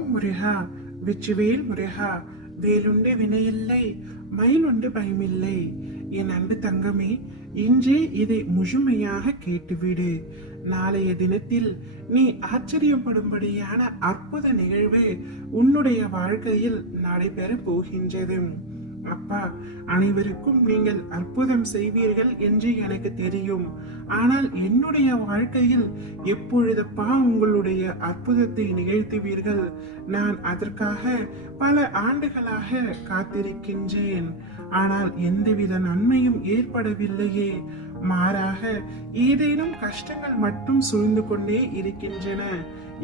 ஓம் முருகா, வெற்றிவேல் முருகா. வேலுண்டு வினையில்லை, மயிலுண்டு பயமில்லை. என் அன்பு தங்கமே, இன்றே இதை முழுமையாக கேட்டுவிடு. நாளைய தினத்தில் நீ ஆச்சரியப்படும்படியான அற்புத நிகழ்வு உன்னுடைய வாழ்க்கையில் நடைபெற போகின்றது. அப்பா, அனைவருக்கும் நீங்கள் அற்புதம் செய்வீர்கள் என்று எனக்கு தெரியும். ஆனால் என்னுடைய வாழ்க்கையில் எப்பொழுதப்பா உங்களுடைய அற்புதத்தை நிகழ்த்துவீர்கள்? நான் அதற்காக பல ஆண்டுகளாக காத்திருக்கின்றேன். ஆனால் எந்தவித நன்மையும் ஏற்படவில்லையே. மாறாக ஏதேனும் கஷ்டங்கள் மட்டும் சூழ்ந்து கொண்டே இருக்கின்றன.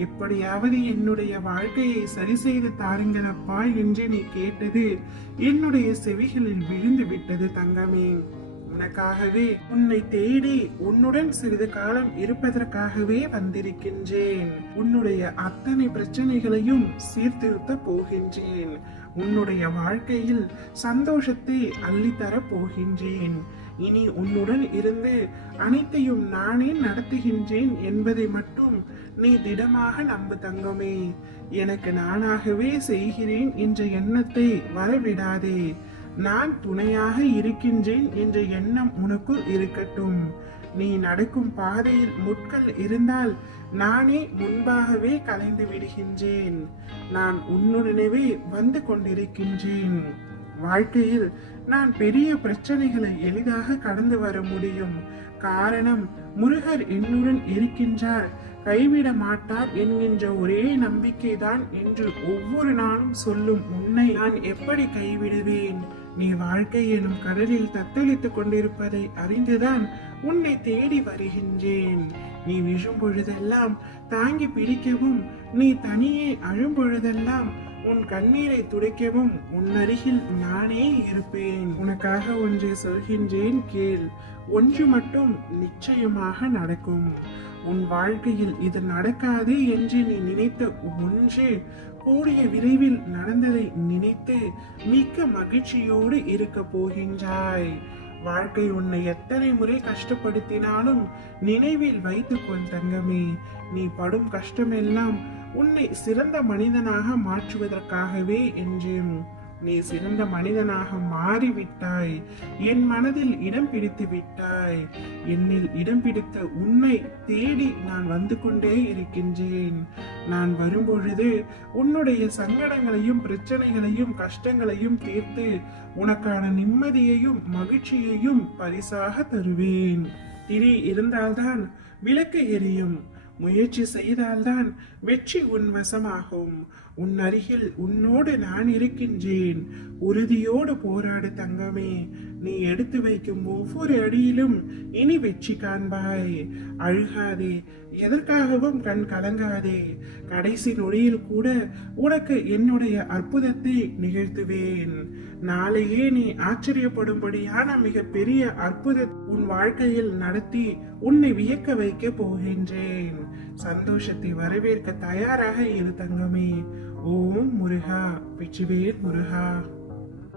எப்படியாவது என்னுடைய வாழ்க்கையை சரி செய்து தாருங்களப்பா என்று நீ கேட்டது என்னுடைய செவிகளில் விழுந்து விட்டது தங்கமே. உனக்காகவே, உன்னை தேடி உன்னுடன் சிறிது காலம் இருப்பதற்காகவே வந்திருக்கின்றேன். உன்னுடைய அத்தனை பிரச்சனைகளையும் சீர்திருத்த போகின்றேன். உன்னுடைய வாழ்க்கையில் சந்தோஷத்தை அள்ளித்தர போகின்றேன். இனி உன்னுடன் இருந்து அனைத்தையும் நானே நடத்துகின்றேன் என்பதை மட்டும் நீ திடமாக நம்பு தங்கமே. எனக்கு நானாகவே செய்கிறேன் என்ற எண்ணத்தை வரவிடாதே. நான் துணையாக இருக்கின்றேன் என்ற எண்ணம் உனக்குள் இருக்கட்டும். நீ நடக்கும் பாதையில் முட்கள் இருந்தால் நானே முன்பாகவே கலைந்து விடுகின்றேன். நான் உன்னுடனே வந்து கொண்டிருக்கின்றேன். வாழ்க்கையில் நான் பெரிய பிரச்சனைகளை எளிதாக கடந்து வர முடியும். காரணம், முருகர் என்னுடன் இருக்கின்றார், கைவிட மாட்டார் என்கின்ற ஒரே நம்பிக்கைதான் என்று ஒவ்வொரு நாளும் சொல்லும் உன்னை நான் எப்படி கைவிடுவேன்? நீ வாழ்க்கை எனும் கடலில் தத்தளித்துக் கொண்டிருப்பதை அறிந்துதான் உன்னை தேடி வருகின்றேன். நீ விழும் பொழுதெல்லாம் தாங்கி பிடிக்கவும், நீ தனியே அழும் பொழுதெல்லாம் உன் கண்ணீரை துடைக்கவும் உன் அருகில் நானே இருப்பேன். உனக்காக ஒன்றை சொல்கின்றேன், கேள். ஒன்று மட்டும் நிச்சயமாக நடக்கும். உன் வாழ்க்கையில் இது நடக்காது என்று நீ நினைத்த ஒன்று கூடிய விரைவில் நடந்ததை நினைத்து மிக்க மகிழ்ச்சியோடு இருக்க போகின்றாய். வாழ்க்கை உன்னை எத்தனை முறை கஷ்டப்படுத்தினாலும் நினைவில் வைத்துக்கொள் தங்கமே. நீ படும் கஷ்டமெல்லாம் உன்னை சிறந்த மனிதனாக மாற்றுவதற்காகவே என்றும். நீ சிறந்த மனிதனாக மாறிவிட்டாய். என் மனதில் இடம் பிடித்து விட்டாய். என்னில் இடம் பிடித்த உன்னை தேடி நான் வந்து கொண்டே இருக்கின்றேன். நான் வரும்பொழுது உன்னுடைய சங்கடங்களையும் பிரச்சனைகளையும் கஷ்டங்களையும் தீர்த்து உனக்கான நிம்மதியையும் மகிழ்ச்சியையும் பரிசாக தருவேன். திரி இருந்தால்தான் விளக்கு எரியும். முயற்சி செய்தால்தான் வெற்றி உன் வசமாகும். உன் அருகில் உன்னோடு நான் இருக்கின்றேன். உறுதியோடு போராடு தங்கமே. நீ எடுத்து வைக்கும் ஒவ்வொரு அடியிலும் இனி வெற்றி காண்பாய். அழுகாதே, எதற்காகவும் கண் கலங்காதே. கடைசி நொடியில் கூட உனக்கு என்னுடைய அற்புதத்தை நிகழ்த்துவேன். நாளையே நீ ஆச்சரியப்படும்படியான மிக பெரிய அற்புத உன் வாழ்க்கையில் நடத்தி உன்னை வியக்க வைக்க போகின்றேன். சந்தோஷத்தை வரவேற்க தயாராக இரு தங்கமே. ஓம் முருகா, வெற்றிவேல் முருகா.